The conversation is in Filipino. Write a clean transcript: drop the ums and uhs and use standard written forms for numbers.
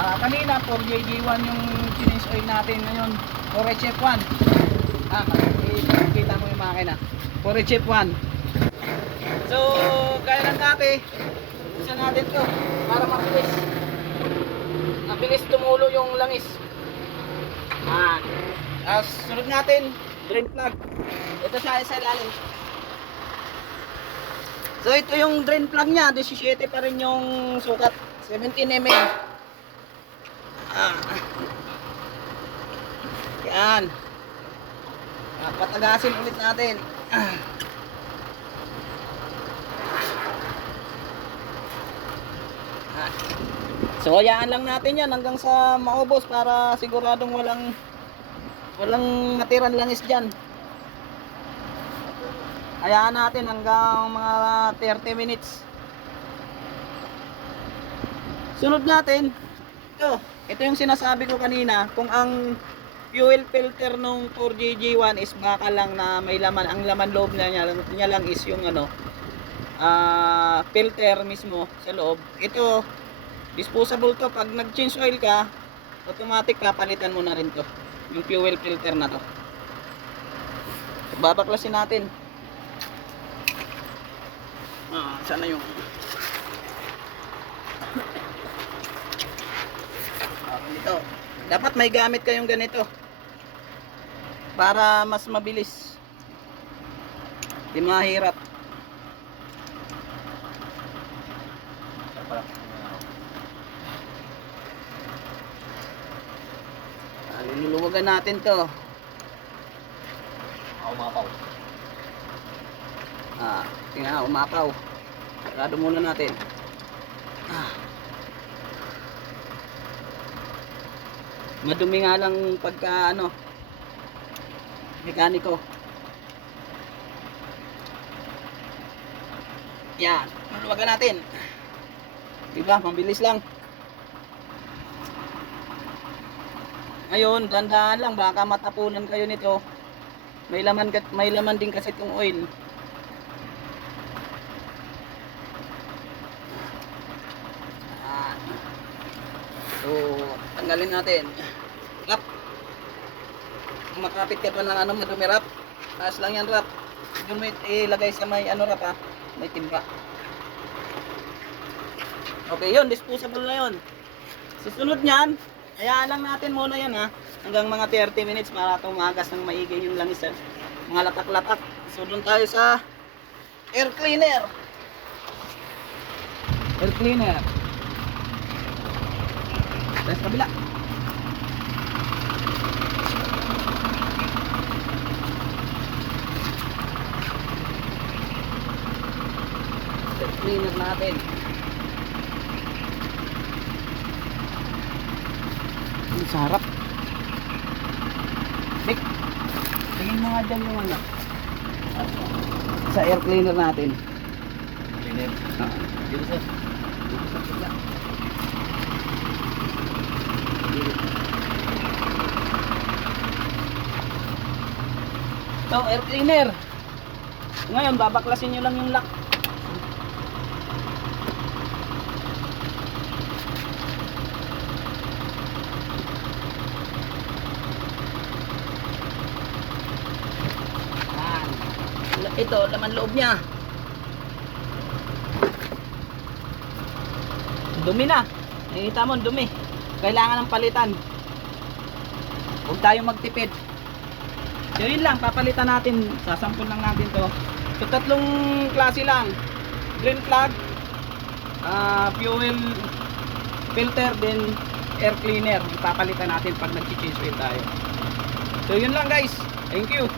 Kanina 4JG1 yung change oil natin ngayon. 4HF1. Makikita mo yung makina. 4HF1. So, gaya ng dati, isa natin to para mabilis. Mabilis tumulo yung langis. Sunod natin, drain plug. Ito sa ilalim. So ito yung drain plug niya, 17 pa rin yung sukat, 17 mm. Yan. Patagasin ulit natin. So hayaan lang natin yan hanggang sa maubos para siguradong walang matiran langis dyan. Hayaan natin hanggang mga 30 minutes. Sunod natin, ito yung sinasabi ko kanina, kung ang fuel filter nung 4JG1 is baka lang na may laman, ang laman loob niya lang is yung filter mismo sa loob. Ito disposable to, pag nag-change oil ka, automatic papalitan mo na rin to, yung fuel filter na to. Babaklasin natin. Sana yung ganito. Dapat may gamit kayong ganito para mas mabilis, di mahirap. Luluwagan natin to. Umapaw. Tingnan, umapaw. Sarado muna natin. Madumi nga lang pagka mekaniko. Yan, luluwagan natin. Diba, mabilis lang. Ngayon, dandahan lang, baka matapunan kayo nito. May laman din kasi itong oil. So, tanggalin natin. Rap. Kung makapit ka pa ng madumi rap, taas lang yan rap. Doon mo ilagay sa may rap may timba. Okay, yun, disposable na yun. Susunod niyan, hayaan lang natin muna yan hanggang mga 30 minutes para tumagas ng maigi yung langis, mga latak-latak. So doon tayo sa air cleaner. Air cleaner. Sa kabila. Air cleaner natin. Ang sarap. Tingin mo nga dyan yung sa air cleaner natin. Cleaner. Dito sir. So, air cleaner. Ngayon, babaklasin nyo lang yung lock. Ito, laman loob niya. Dumi na. Nakikita mo, dumi. Kailangan ng palitan. Huwag tayong magtipid. So yun lang, papalitan natin. Sasampol lang natin to. So tatlong klase lang. Drain plug, fuel filter, then air cleaner. Ipapalitan natin pag nag-change oil tayo. So yun lang guys. Thank you.